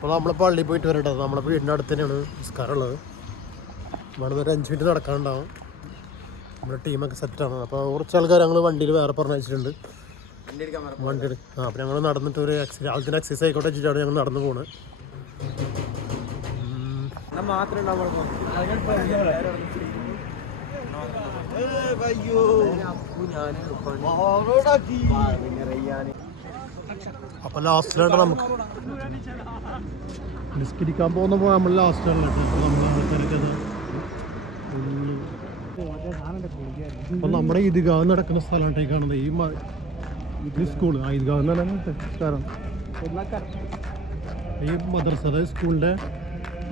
അപ്പോൾ നമ്മൾ പള്ളിയിൽ പോയിട്ട് വരട്ടെ. നമ്മുടെ വീടിൻ്റെ അടുത്ത് തന്നെയാണ് നിസ്കാരം ഉള്ളത്. ഇവിടെ നിന്ന് ഒരു 5 മിനിറ്റ് നടക്കാനുണ്ടാവും. നമ്മുടെ ടീമൊക്കെ സെറ്റാണ്. അപ്പോൾ കുറച്ച് ആൾക്കാർ ഞങ്ങൾ വണ്ടിയിൽ വേറെ പറഞ്ഞിട്ടുണ്ട്. വണ്ടി അപ്പോൾ ഞങ്ങൾ നടന്നിട്ട് ഒരു ആൾക്കാർ എക്സസൈസ് ആയിക്കോട്ടെ വെച്ചിട്ടാണ് ഞങ്ങൾ നടന്നു പോകുന്നത്. അപ്പോൾ ലാസ്റ്റിലാണ് നമുക്ക് നിസ്കരിക്കാൻ പോകുന്നപ്പോൾ നമ്മൾ ലാസ്റ്റാണ്. നമ്മൾ ആൾക്കാരൊക്കെ അപ്പം നമ്മുടെ ഈദ്ഗാഹ് നടക്കുന്ന സ്ഥലമായിട്ടേ കാണുന്നത്. ഈ സ്കൂൾ ഈദ്ഗാഹ് എന്ന് പറയുന്നത് കാരണം ഈ മദ്രസ സ്കൂളിൻ്റെ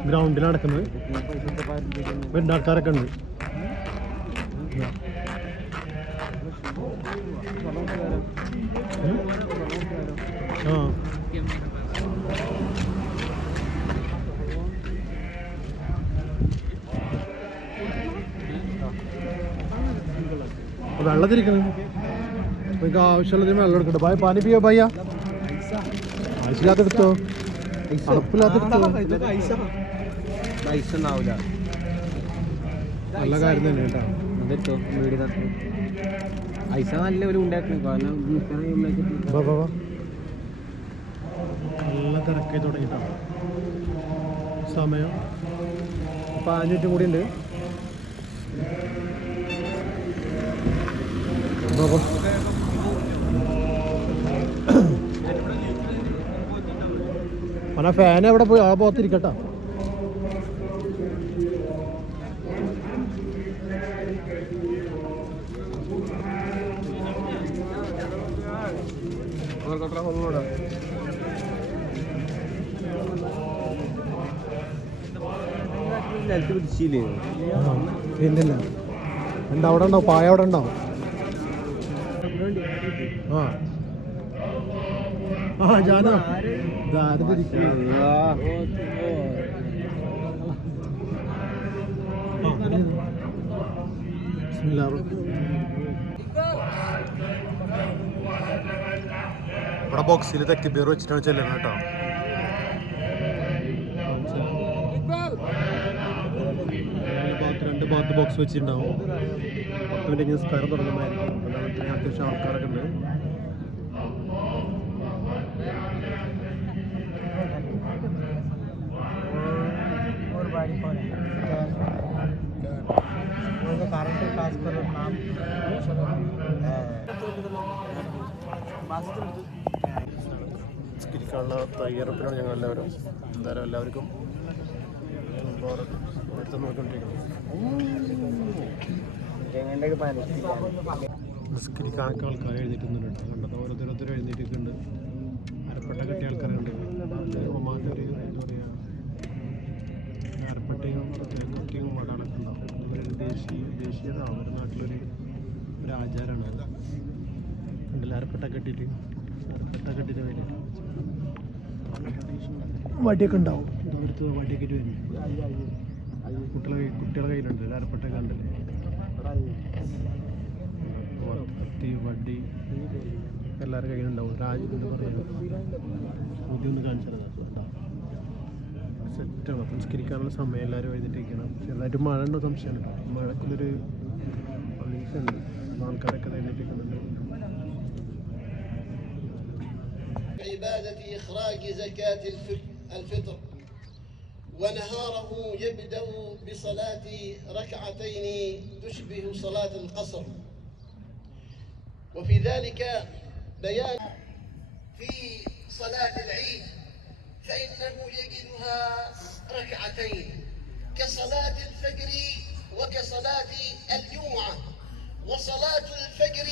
ഗ്രൗണ്ടിൽ നടക്കുന്നത്. വലിയ ആൾക്കാരൊക്കെ ഉണ്ട്. വെള്ളത്തിരിക്കണം. നിങ്ങൾക്ക് ആവശ്യമുള്ളതിന് വെള്ളം എടുക്കട്ടെ. ഭായ് പാനി പിയോ ഭയ്യ. ആവശ്യമില്ലാത്തെടുത്തോ, അടപ്പില്ലാത്തെടുത്തോ. നല്ല കാര്യം തന്നെ കേട്ടോ. ഐസ നല്ല ഒരു ഉണ്ടാക്കുന്നു. നല്ല തിരക്കായി തുടങ്ങിയിട്ടാണ്. സമയം 5 മിനിറ്റും കൂടി ഉണ്ട്. ആ ഫാൻ എവിടെ പോയി? ആ പോത്തിരിക്കട്ടോ. ഇല്ലില്ല, എന്താ അവിടെ ഉണ്ടാവും, പായ അവിടെ ഉണ്ടാവും. ജാനോ ഇവിടെ ബോക്സിൽ തക്കിബീർ വെച്ചിട്ടാണ് ചെല്ലുന്നത് കേട്ടോ. രണ്ട് ഭാഗത്ത് ബോക്സ് വെച്ചിട്ടുണ്ടാവും. 10 മിനിറ്റ് നിസ്കാരം തുടങ്ങുന്നതായിരിക്കും. അത്യാവശ്യം ആൾക്കാരൊക്കെ ഉണ്ട്. നിസ്കരിക്കാനുള്ള തയ്യാറെടുപ്പിലാണ് ഞങ്ങൾ എല്ലാവരും. എന്തായാലും എല്ലാവർക്കും എടുത്ത് നോക്കിക്കൊണ്ടിരിക്കണം. നിസ്കരിക്കാനൊക്കെ ആൾക്കാർ എഴുന്നേറ്റുന്നുണ്ട്. കണ്ടത് ഓരോരുത്തരോരുത്തരും എഴുന്നേറ്റിട്ടുണ്ട്. അരപ്പട്ട കെട്ടിയ ആൾക്കാരുണ്ട്. ഒമാൻ്റെ ഒരു എന്താ പറയുക, അരപ്പട്ടയും കുട്ടിയും വടാളൊക്കെ ഉണ്ടാവും. അതുപോലെ ദേശീയത അവരുടെ നാട്ടിലൊരു ആചാരമാണ്. കണ്ടില്ല, അരപ്പട്ട കെട്ടിയിട്ട് വേണ്ടിയിട്ട് വടിയൊക്കെ ഉണ്ടാവും. അവർക്ക് വടിയൊക്കെ ഇട്ട് വരുന്നത് കുട്ടികളെ കയ്യിലുണ്ട്. അരപ്പട്ടൊക്കെ കണ്ടില്ലേ, കത്തി വടി എല്ലാവരുടെ കയ്യിലുണ്ടാവും. എന്താ പറയുക, ബുദ്ധിയൊന്ന് കാണിച്ചത് ഉണ്ടാവും. സെറ്റാണ്. സംസ്കരിക്കാനുള്ള സമയം എല്ലാവരും എഴുതിട്ടിരിക്കണം. ചെറുതായിട്ട് മഴ ഉണ്ടോ സംശയമുണ്ട്. മഴക്കുള്ളൊരു പ്രതീക്ഷയുണ്ട്. ആൾക്കാരൊക്കെ എഴുതിട്ടിരിക്കുന്നുണ്ട്. عبادة إخراج زكاة الفطر ونهاره يبدأ بصلاة ركعتين تشبه صلاة القصر، وفي ذلك بيان في صلاة العيد فإنه يجدها ركعتين كصلاة الفجر وكصلاة الجمعة. وصلاة الفجر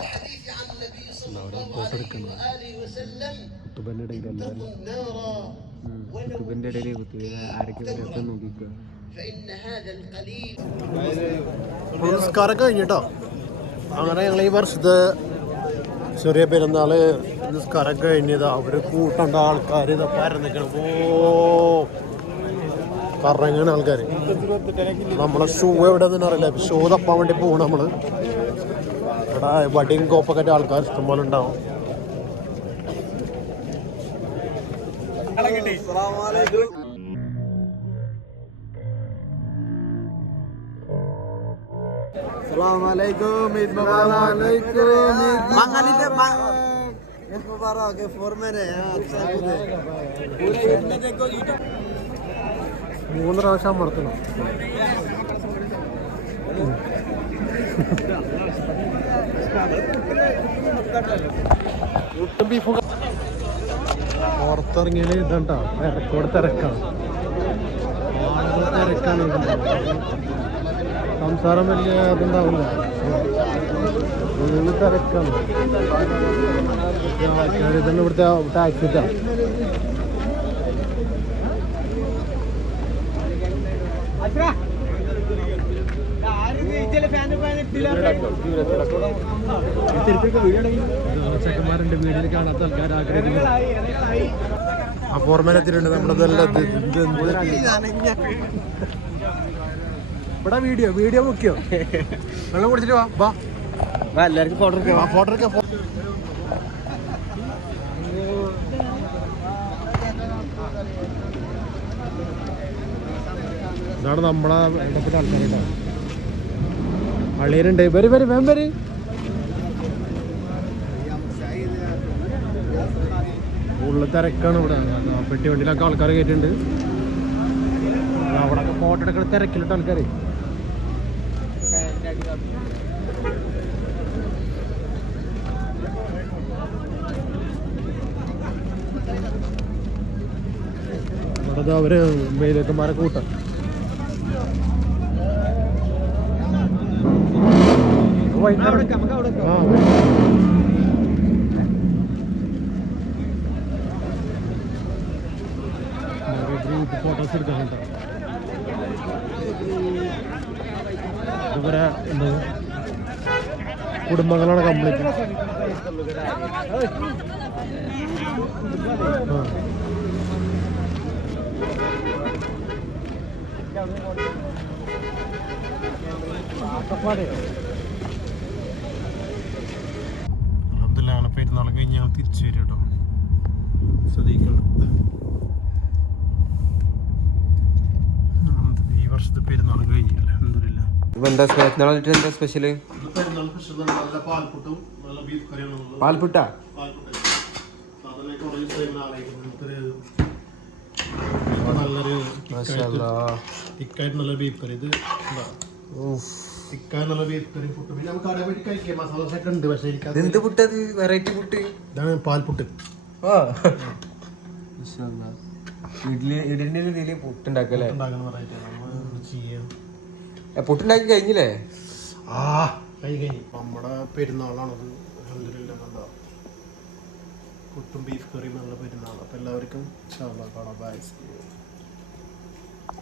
الحديث عن النبي صلى الله عليه وآله وسلم تقوم نارا ولو فإن هذا القليل. നമസ്കാരം കഴിഞ്ഞിട്ടോ. അങ്ങനെ ഞങ്ങൾ ഈ വർഷത്തെ ചെറിയ പെരുന്നാള് നിസ്കാരം കഴിഞ്ഞതാ. ഒരു കൂട്ടണ്ട ആൾക്കാർ ഇതൊക്കെ ആരംഭിക്കണം. കറങ്ങാൻ ആൾക്കാർ. നമ്മളെ ഷൂ എവിടെ നിന്ന് അറിയില്ല. ഷൂ തപ്പാൻ വേണ്ടി പോകണം നമ്മൾ. ഇവിടെ വടിയും കോപ്പൊക്കെ ആൾക്കാർ ഇഷ്ടംപോലെ ഉണ്ടാവും. Assalamualaikum, Eid Mubarak. Eid Mubarak, foreman है यार, पूरे ईद में देखो YouTube 3 പ്രാവശ്യം അമർത്തണം. പുറത്തിറങ്ങിയാൽ ഇതണ്ടാ തിരക്കോട് തിരക്കാണ്. ആളുകൾ തിരക്കാണ്. സംസാരം വലിയ ഇതുണ്ടാവില്ല. ഫുള്ള് തിരക്കാണ്. ആൾക്കാർ ഇതന്നെ ഇവിടുത്തെ ടാക്സിറ്റാണ്. ചെക്കന്മാരുണ്ട് വീഡിയോയിൽ കാണാത്ത ആൾക്കാർ ആഗ്രഹിക്കുന്നു. ആ ഫോർമാലെത്തിയിട്ടുണ്ട് നമ്മളതെല്ലാം. ഇവിടെ വീഡിയോ മുക്കിയോ? വെള്ളം കുടിച്ചിട്ട് വാ എല്ലാവർക്കും ഫോട്ടോ എടുക്കാം. ഇതാണ് നമ്മളെ ഇടപെട്ട ആൾക്കാരുണ്ടോ. അളിയനുണ്ട്. വരും വേം വരും. ഉള്ള തിരക്കാണ് ഇവിടെ. പെട്ടി വണ്ടിയിലൊക്കെ ആൾക്കാർ കയറ്റിട്ടുണ്ട്. അവിടെ ഫോട്ടോ എടുക്കുന്ന തിരക്കിലിട്ട് ആൾക്കാർ. ഇവിടെ അവര് വെയിലേക്കന്മാരെ കൂട്ടാം. ഫോട്ടോസ് എടുക്കാനുണ്ടോ? ഇവരെ എന്താ കുടുംബങ്ങളാണ് കംപ്ലീറ്റ്. അൽഹംദുലില്ലാ അങ്ങനെ പെരുന്നാൾ കഴിഞ്ഞ് ഞങ്ങൾ തിരിച്ചു വരും കേട്ടോ. ശ്രദ്ധിക്കണം. ഈ വർഷത്തെ പെരുന്നാൾ കഴിഞ്ഞില്ല. അൽഹംദുലില്ലാ. എന്താ സ്പെഷ്യല്? പെരുന്നാൾ സ്പെഷ്യൽ നല്ല പാൽപുട്ടും നല്ല ബീഫ് കറിയാണ്. പാൽപുട്ടാ? നല്ലൊരു തിക്കായിട്ട് നല്ല ബീഫ് കറി. ഇത് തിക്കായ നല്ല ബീഫ് കറി പുട്ടും. പിന്നെ നമുക്ക് കട പോയി കഴിക്കാം. മസാല ഒക്കെ ഉണ്ട്. പക്ഷേ എന്ത് പുട്ടത്? വെറൈറ്റി പുട്ട്? ഇതാണ് പാൽപുട്ട്. ഇഡലിന്റെ രീതിയിൽ പുട്ടുണ്ടാക്കല്ലേ? ചെയ്യാം. പുട്ടുണ്ടാക്കി കഴിഞ്ഞില്ലേ? കഴിഞ്ഞു. നമ്മുടെ പെരുന്നാളാണത്. അൽഹംദുലില്ലാ നല്ല പുട്ടും ബീഫ് കറിയും നല്ല പെരുന്നാൾ. അപ്പോൾ എല്ലാവർക്കും ഇൻഷാ അല്ലാഹ് കാണാം. ബൈ.